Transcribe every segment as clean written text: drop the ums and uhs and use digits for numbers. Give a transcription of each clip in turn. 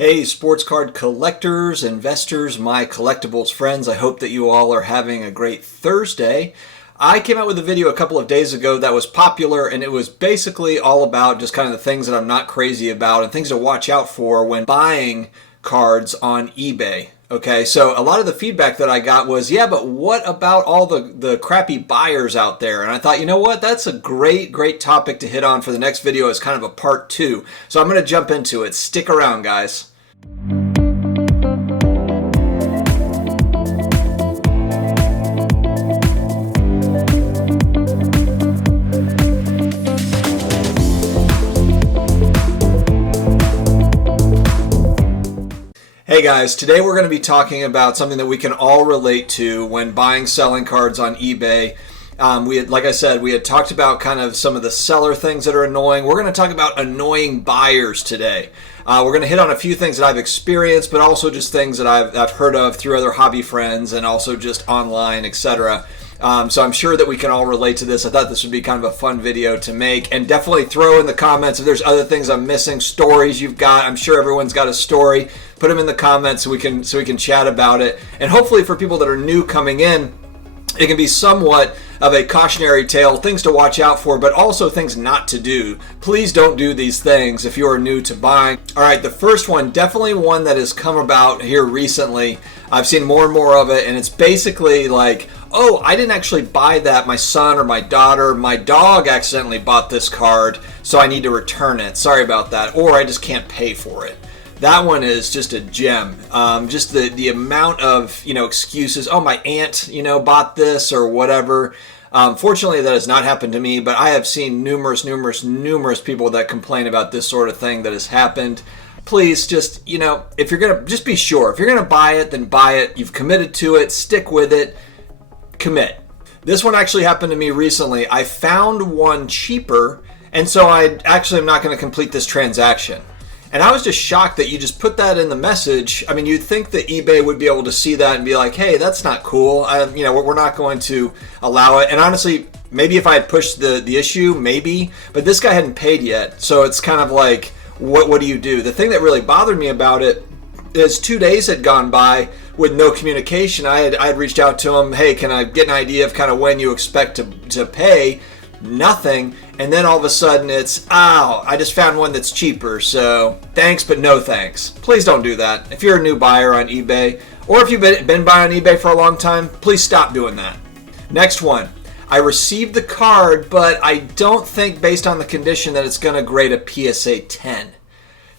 Hey, sports card collectors, investors, my collectibles friends. I hope that you all are having a great Thursday. I came out with a video a couple of days ago that was popular, and it was basically all about just kind of the things that I'm not crazy about and things to watch out for when buying cards on eBay. Okay, so a lot of the feedback that I got was, yeah, but what about all the crappy buyers out there? And I thought, you know what, that's a great topic to hit on for the next video as kind of a part 2. So I'm going to jump into it. Stick around, guys. Hey guys, today we're going to be talking about something that we can all relate to when buying, selling cards on eBay. Like I said, we had talked about kind of some of the seller things that are annoying. We're going to talk about annoying buyers today. We're going to hit on a few things that I've experienced, but also just things that I've heard of through other hobby friends and also just online, etc. So I'm sure that we can all relate to this. I thought this would be kind of a fun video to make, and definitely throw in the comments if there's other things I'm missing, stories you've got. I'm sure everyone's got a story. Put them in the comments so we can chat about it. And hopefully for people that are new coming in, it can be somewhat of a cautionary tale, things to watch out for, but also things not to do. Please don't do these things if you are new to buying. All right, the first one, definitely one that has come about here recently. I've seen more and more of it, and it's basically like, oh, I didn't actually buy that. My son or my daughter, my dog accidentally bought this card, so I need to return it. Sorry about that. Or I just can't pay for it. That one is just a gem. Just the amount of, excuses. Oh, my aunt, bought this or whatever. Fortunately, that has not happened to me, but I have seen numerous people that complain about this sort of thing that has happened. Please just, if you're going to, just be sure. If you're going to buy it, then buy it. You've committed to it. Stick with it. Commit. This one actually happened to me recently. I found one cheaper, and so I actually am not going to complete this transaction. And I was just shocked that you just put that in the message. I mean, you'd think that eBay would be able to see that and be like, hey, that's not cool. We're not going to allow it. And honestly, maybe if I had pushed the issue, maybe. But this guy hadn't paid yet. So it's kind of like, what do you do? The thing that really bothered me about it is 2 days had gone by with no communication. I had reached out to him, hey, can I get an idea of kind of when you expect to pay? Nothing. And then all of a sudden it's, I just found one that's cheaper, so thanks but no thanks. Please don't do that. If you're a new buyer on eBay, or if you've been buying on eBay for a long time, please stop doing that. Next one. I received the card, but I don't think based on the condition that it's going to grade a PSA 10.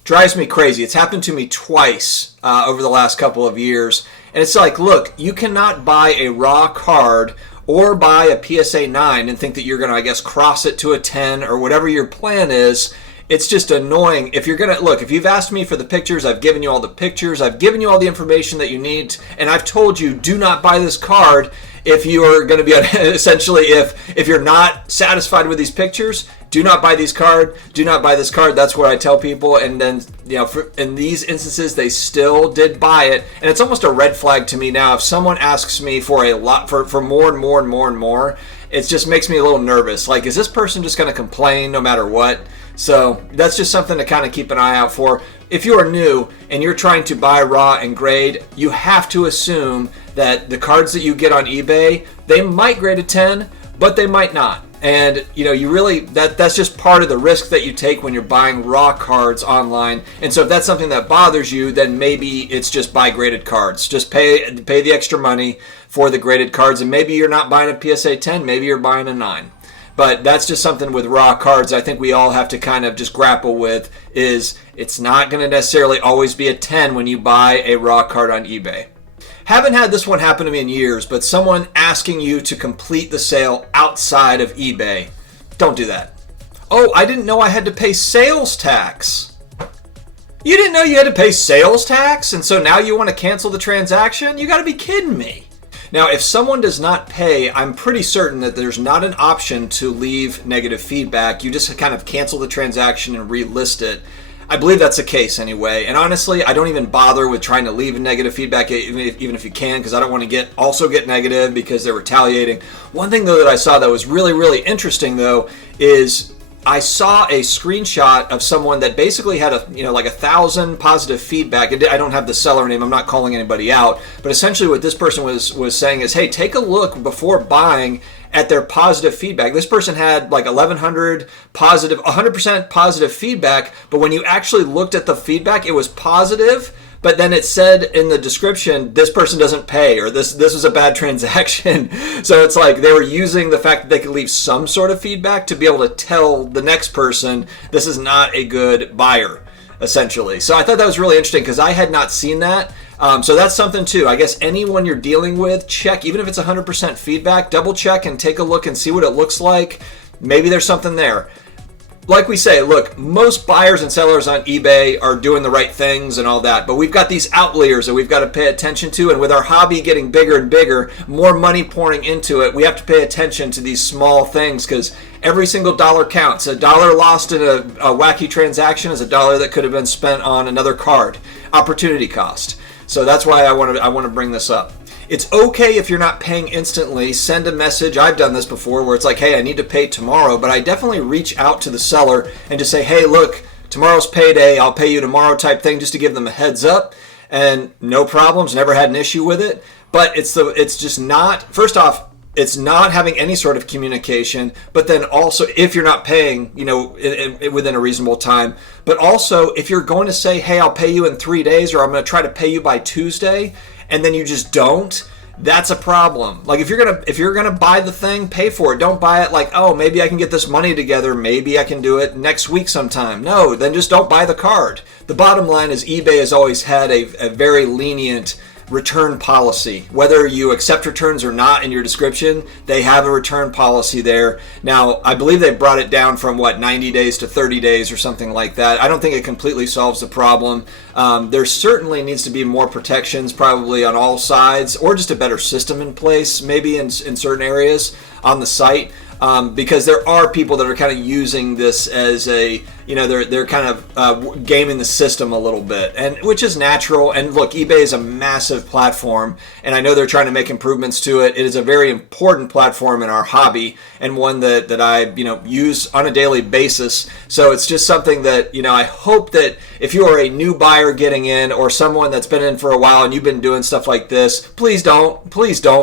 Drives me crazy. It's happened to me twice over the last couple of years. And it's like, look, you cannot buy a raw card or buy a PSA 9 and think that you're going to, I guess, cross it to a 10 or whatever your plan is. It's just annoying. If you're going to, look, if you've asked me for the pictures, I've given you all the pictures. I've given you all the information that you need. And I've told you, do not buy this card if you are going to be, essentially, if you're not satisfied with these pictures, do not buy these card. Do not buy this card. That's what I tell people. And then, in these instances, they still did buy it. And it's almost a red flag to me now. If someone asks me for a lot, for more and more, it just makes me a little nervous. Like, is this person just going to complain no matter what? So that's just something to kind of keep an eye out for. If you are new and you're trying to buy raw and grade, you have to assume that the cards that you get on eBay, they might grade a 10, but they might not. And you really, that's just part of the risk that you take when you're buying raw cards online. And so if that's something that bothers you, then maybe it's just buy graded cards. Just pay the extra money for the graded cards, and maybe you're not buying a PSA 10, maybe you're buying a 9. But that's just something with raw cards I think we all have to kind of just grapple with, is it's not going to necessarily always be a 10 when you buy a raw card on eBay. Haven't had this one happen to me in years, but someone asking you to complete the sale outside of eBay. Don't do that. Oh, I didn't know I had to pay sales tax. You didn't know you had to pay sales tax? And so now you want to cancel the transaction? You got to be kidding me. Now, if someone does not pay, I'm pretty certain that there's not an option to leave negative feedback. You just kind of cancel the transaction and relist it. I believe that's the case anyway. And honestly, I don't even bother with trying to leave negative feedback, even if you can, because I don't want to get negative because they're retaliating. One thing, though, that I saw that was really interesting, though, is I saw a screenshot of someone that basically had like 1,000 positive feedback. I don't have the seller name. I'm not calling anybody out, but essentially what this person was saying is, hey, take a look before buying at their positive feedback. This person had like 1,100 positive, 100% positive feedback, but when you actually looked at the feedback, it was positive. But then it said in the description, this person doesn't pay, or this was a bad transaction. So it's like they were using the fact that they could leave some sort of feedback to be able to tell the next person this is not a good buyer, essentially. So I thought that was really interesting because I had not seen that. So that's something too. I guess anyone you're dealing with, check, even if it's 100% feedback, double check and take a look and see what it looks like. Maybe there's something there. Like we say, look, most buyers and sellers on eBay are doing the right things and all that, but we've got these outliers that we've got to pay attention to, and with our hobby getting bigger and bigger, more money pouring into it, we have to pay attention to these small things because every single dollar counts. A dollar lost in a wacky transaction is a dollar that could have been spent on another card. Opportunity cost. So that's why I want to bring this up. It's okay if you're not paying instantly. Send a message. I've done this before where it's like, hey, I need to pay tomorrow, but I definitely reach out to the seller and just say, hey, look, tomorrow's payday. I'll pay you tomorrow type thing, just to give them a heads up. And no problems. Never had an issue with it. But it's just not, first off, it's not having any sort of communication, but then also if you're not paying, within a reasonable time, but also if you're going to say, hey, I'll pay you in 3 days, or I'm going to try to pay you by Tuesday, and then you just don't, that's a problem. Like if you're gonna buy the thing, pay for it. Don't buy it like, oh, maybe I can get this money together, maybe I can do it next week sometime. No, then just don't buy the card. The bottom line is eBay has always had a very lenient return policy. Whether you accept returns or not in your description, they have a return policy there. Now, I believe they brought it down from 90 days to 30 days or something like that. I don't think it completely solves the problem. There certainly needs to be more protections probably on all sides, or just a better system in place maybe in certain areas on the site. Because there are people that are kind of using this as a, they're kind of gaming the system a little bit, and which is natural. And look, eBay is a massive platform, and I know they're trying to make improvements to it. It is a very important platform in our hobby, and one that I use on a daily basis. So it's just something that I hope that if you are a new buyer getting in, or someone that's been in for a while and you've been doing stuff like this, please don't,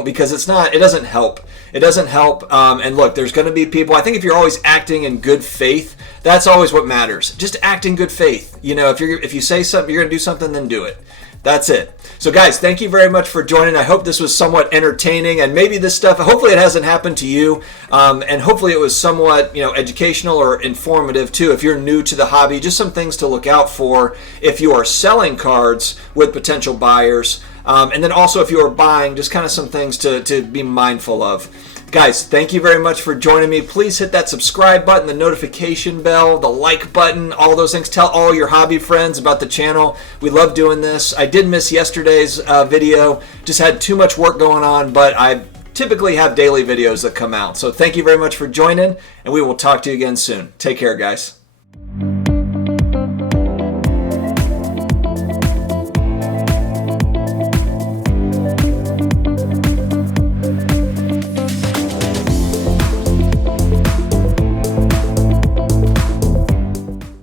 because it doesn't help. It doesn't help. And look, there's going to be people. I think if you're always acting in good faith, that's always what matters. Just act in good faith. If you say something, you're going to do something, then do it. That's it. So guys, thank you very much for joining. I hope this was somewhat entertaining, and maybe this stuff, hopefully it hasn't happened to you, and hopefully it was somewhat educational or informative too. If you're new to the hobby, just some things to look out for if you are selling cards with potential buyers, and then also if you are buying, just kind of some things to be mindful of. Guys, thank you very much for joining me. Please hit that subscribe button, the notification bell, the like button, all those things. Tell all your hobby friends about the channel. We love doing this. I did miss yesterday's video. Just had too much work going on, but I typically have daily videos that come out. So thank you very much for joining, and we will talk to you again soon. Take care, guys.